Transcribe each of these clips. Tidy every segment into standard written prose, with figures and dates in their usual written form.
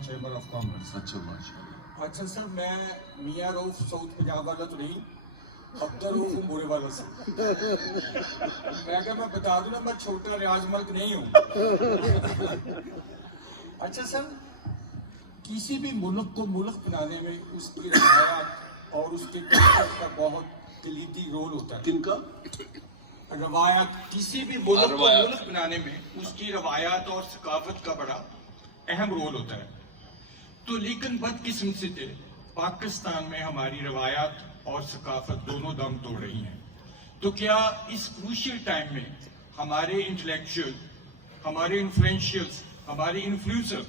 Chamber of commerce. अच्छा माशाल्लाह। अच्छा सर, मैं मियाँ रऊफ साउथ पंजाब वाला तो नहीं, अब्दुल रऊफ हूँ मोरे वाला से। मैं बता दूं ना, मैं छोटा रियाज मलिक नहीं हूँ। अच्छा सर, किसी भी मुल्क को मुल्क बनाने में उसकी रवायात और उसके कल्चर का बहुत कलीदी रोल होता है। किनका? रवायात, किसी भी मुल्क को मुल्क बनाने में उसकी रवायात और सकाफत का बड़ा अहम रोल होता है। तो लेकिन बदकिस्मती से पाकिस्तान में हमारी रवायात और सकाफत दोनों दम तोड़ रही हैं। तो क्या इस क्रूशियल टाइम में हमारे इंटेलेक्चुअल, हमारे इन्फ्लुएंशियल्स, हमारे इन्फ्लुएंसर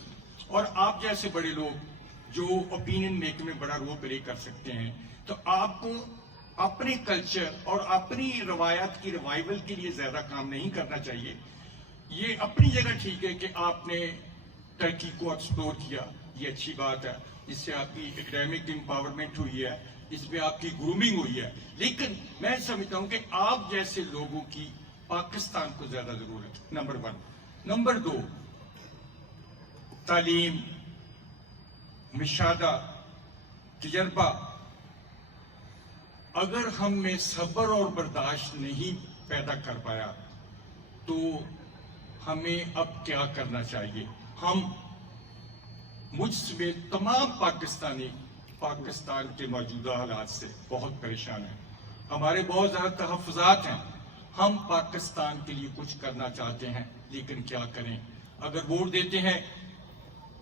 और आप जैसे बड़े लोग जो ओपिनियन मेकिंग में बड़ा रोल प्ले कर सकते हैं, तो आपको अपने कल्चर और अपनी रवायात की रिवाइवल के लिए ज्यादा काम नहीं करना चाहिए। ये अपनी जगह ठीक है कि आपने टर्की को एक्सप्लोर किया, ये अच्छी बात है, इससे आपकी एकेडमिक एम्पावरमेंट हुई है, इसमें आपकी ग्रूमिंग हुई है। लेकिन मैं समझता हूं कि आप जैसे लोगों की पाकिस्तान को ज्यादा जरूरत है, नंबर 1। नंबर 2, तालीम, मुशाहदा, तजर्बा। अगर हम में सब्र और बर्दाश्त नहीं पैदा कर पाया तो हमें अब क्या करना चाहिए? हम मुझ समेत तमाम पाकिस्तानी पाकिस्तान के मौजूदा हालात से बहुत परेशान हैं। हमारे बहुत ज़्यादा तहफ़्फ़ुज़ात हैं। हम पाकिस्तान के लिए कुछ करना चाहते हैं, लेकिन क्या करें? अगर वोट देते हैं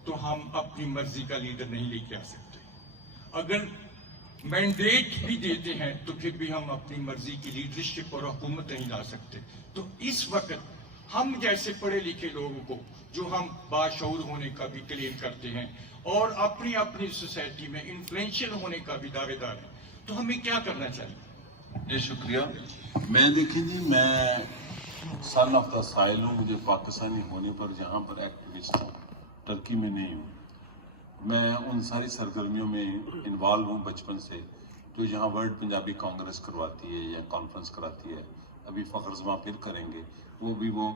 तो हम अपनी मर्जी का लीडर नहीं लेके आ सकते। अगर मैंडेट भी देते हैं तो फिर भी हम अपनी मर्जी की लीडरशिप और हुकूमत नहीं ला सकते। तो इस वक्त हम जैसे पढ़े लिखे लोगों को, जो हम बाशऊर होने का भी क्लेम करते हैं और अपनी अपनी सोसाइटी में इन्फ्लुएंशियल होने का भी दावेदार है, तो हमें क्या करना चाहिए? जी शुक्रिया। मैं देखिए जी, मैं सन ऑफ द साइल हूँ। मुझे पाकिस्तानी होने पर जहाँ पर एक्टिविस्ट हूँ, टर्की में नहीं हूँ। मैं उन सारी सरगर्मियों में इन्वॉल्व हूँ बचपन से, तो जहाँ वर्ल्ड पंजाबी कांग्रेस करवाती है या कॉन्फ्रेंस कराती है, अभी फ़ख्र ज़मा फिर करेंगे, वो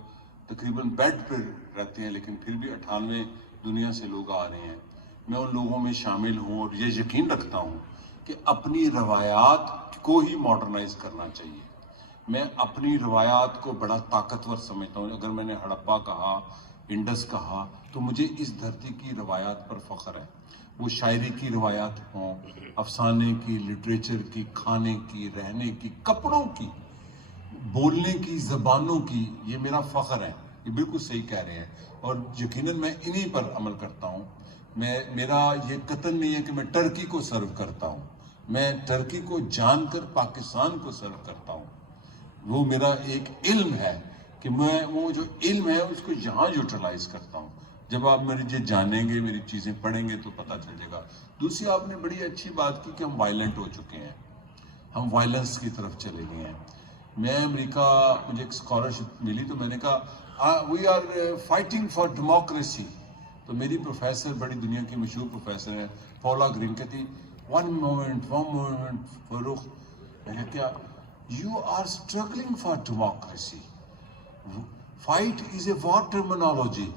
तकरीबन बेड पर रहते हैं, लेकिन फिर भी 98 दुनिया से लोग आ रहे हैं। मैं उन लोगों में शामिल हूँ और ये यकीन रखता हूँ कि अपनी रवायात को ही मॉडर्नाइज करना चाहिए। मैं अपनी रवायात को बड़ा ताकतवर समझता हूँ। अगर मैंने हड़प्पा कहा, इंडस कहा, तो मुझे इस धरती की रवायात पर फ़ख्र है। वो शायरी की रवायात हों, अफसाने की, लिटरेचर की, खाने की, रहने की, कपड़ों की, बोलने की, ज़बानों की, ये मेरा फ़ख्र है। ये बिल्कुल सही कह रहे हैं और यकीनन मैं इन्हीं पर अमल करता हूँ। मेरा ये कतन नहीं है कि मैं टर्की को सर्व करता हूँ। मैं टर्की को जानकर पाकिस्तान को सर्व करता हूँ। वो मेरा एक इल्म है कि मैं वो जो इल्म है उसको यहाँ यूटिलाइज करता हूँ। जब आप मेरी ये जानेंगे, मेरी चीज़ें पढ़ेंगे तो पता चलेगा। दूसरी, आपने बड़ी अच्छी बात की कि हम वायलेंट हो चुके हैं, हम वायलेंस की तरफ चले गए हैं। मैं अमेरिका, मुझे एक स्कॉलरशिप मिली तो मैंने कहा we are fighting for democracy. तो मेरी प्रोफेसर, बड़ी दुनिया की मशहूर प्रोफेसर है पौला ग्रीन, कहती वन मोमेंट फारूक। मैंने क्या, you are struggling for democracy, fight is a war terminology.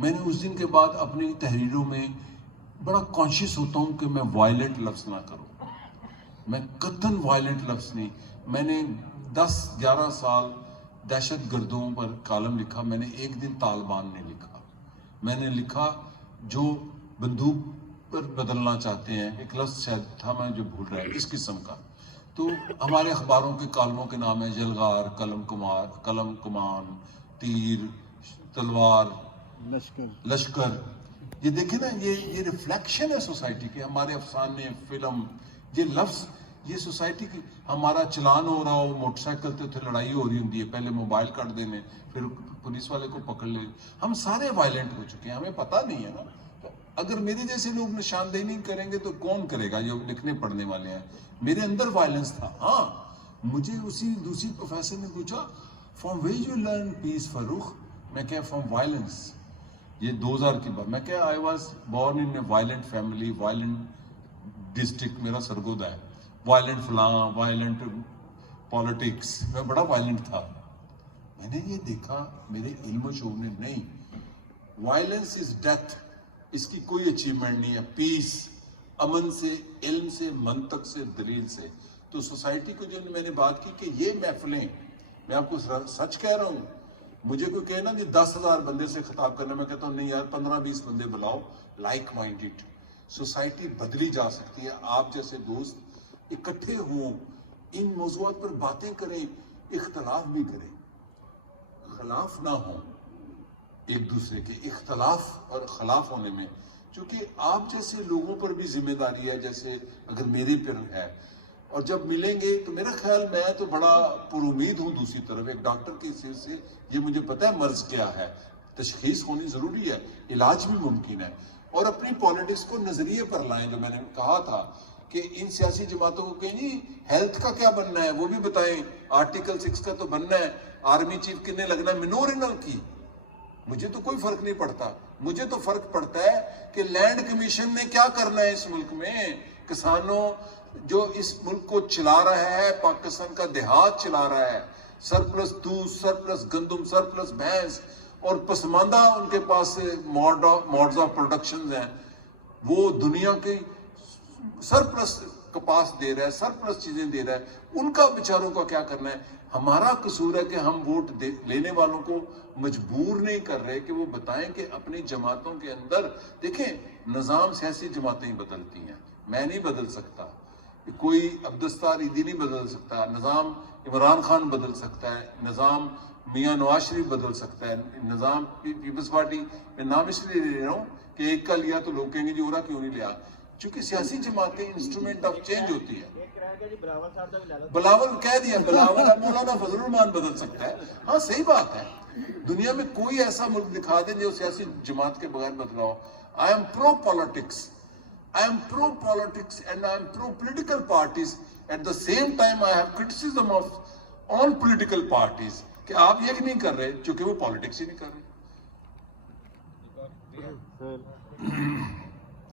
मैंने उस दिन के बाद अपनी तहरीरों में बड़ा कॉन्शियस होता हूँ कि मैं वायलेंट लफ्ज़ ना करूँ। मैं कतन वायलेंट लफ्ज़ नहीं। मैंने 10-11 साल दहशत गर्दों पर कॉलम लिखा। मैंने एक दिन तालिबान ने लिखा। मैंने लिखा जो बंदूक पर बदलना चाहते हैं, एक लफ्ज़ शायद था मैं जो भूल रहा है, इस किस्म का। तो हमारे अखबारों के कॉलमों के नाम है जलगार, कलम कमान, तीर, तलवार, लश्कर। ये देखे ना, ये रिफ्लेक्शन है सोसाइटी की। हमारे अफसाने, फिल्म, ये लफ्ज़, ये सोसाइटी की। हमारा चलान हो रहा हो, मोटरसाइकिल पे तो लड़ाई हो रही होती है, पहले मोबाइल काट देने, फिर पुलिस वाले को पकड़ ले। हम सारे वायलेंट हो चुके हैं, हमें पता नहीं है ना। तो अगर मेरे जैसे लोग निशानदेही नहीं करेंगे तो कौन करेगा जो लिखने पढ़ने वाले हैं। मेरे अंदर वायलेंस था। हाँ, मुझे उसी दूसरी प्रोफेसर ने पूछा from where you learn peace Farooq. मैं क्या, फ्रॉम वायलेंस। ये 2000 की बात। मैं क्या, I was born in A violent family, violent district मेरा सरगोदा है, वायलेंट फलां, वायलेंट पॉलिटिक्स, मैं बड़ा वायलेंट था। मैंने ये देखा, मेरे इल्म शऊर ने, नहीं, वायलेंस इज डेथ, اس کی کوئی اچیومنٹ نہیں ہے. پیس امن سے, علم سے, منطق سے, دلیل سے. تو سوسائٹی کو جو میں نے بات کی کہ یہ محفلیں, میں آپ کو سچ کہہ رہا ہوں, مجھے کوئی کہے نا کہ 10,000 بندے سے خطاب کرنا, میں کہتا ہوں نہیں یار 15-20 بندے بلاؤ لائک مائنڈڈ. سوسائٹی بدلی جا سکتی ہے. آپ جیسے دوست اکٹھے ہوں, ان موضوعات پر باتیں کریں, اختلاف بھی کریں, خلاف نہ ہوں ایک دوسرے کے. اختلاف اور خلاف ہونے میں چونکہ آپ جیسے لوگوں پر بھی ذمہ داری ہے, جیسے اگر میرے پر ہے, اور جب ملیں گے تو میرا خیال میں تو بڑا پر امید ہوں. دوسری طرف ایک ڈاکٹر کی حیثیت سے یہ مجھے پتہ ہے مرض کیا ہے, تشخیص ہونی ضروری ہے, علاج بھی ممکن ہے. اور اپنی پالیٹکس کو نظریے پر لائیں, جو میں نے کہا تھا کہ ان سیاسی جماعتوں کو کہیں جی ہیلتھ کا کیا بننا ہے وہ بھی بتائیں, آرٹیکل 6 کا تو بننا ہے, آرمی چیف کنے لگنا ہے, منورنل کی. مجھے تو کوئی فرق نہیں پڑتا. مجھے تو فرق پڑتا ہے کہ لینڈ کمیشن نے کیا کرنا ہے اس ملک میں. کسانوں جو اس ملک کو چلا رہا ہے, پاکستان کا دیہات چلا رہا ہے, سرپلس دودھ, سرپلس گندم, سرپلس بھینس, اور پسماندہ ان کے پاس موڈز آف پروڈکشنز ہیں, وہ دنیا کی سرپلس کپاس دے رہا ہے, سرپلس چیزیں دے رہا ہے. ان کا بیچاروں کا کیا کرنا ہے؟ ہمارا قصور ہے کہ ہم ووٹ لینے والوں کو مجبور نہیں کر رہے کہ وہ بتائیں کہ اپنی جماعتوں کے اندر دیکھیں, نظام سیاسی جماعتیں ہی بدلتی ہیں, میں نہیں بدل سکتا, کوئی عبدالستار عیدی نہیں بدل سکتا, نظام عمران خان بدل سکتا ہے, نظام میاں نواز شریف بدل سکتا ہے, نظام پیپلز پارٹی, میں نام اس لیے لے رہا ہوں کہ ایک کا لیا تو لوگ کہیں گے جی اورا کیوں نہیں لیا, چونکہ سیاسی جماعتیں انسٹرومنٹ آف چینج ہوتی ہے. بلاول کہہ دیا, بلاول مولانا فضل الرحمان بدل سکتا ہے. ہاں صحیح بات ہے, دنیا میں کوئی ایسا ملک دکھا دیں جو سیاسی جماعت کے بغیر بدلا ہو. I am pro politics. I am pro politics and I am pro political parties. At the same time I have criticism of all political parties کہ آپ یہ نہیں کر رہے چونکہ وہ پالیٹکس ہی نہیں کر رہے.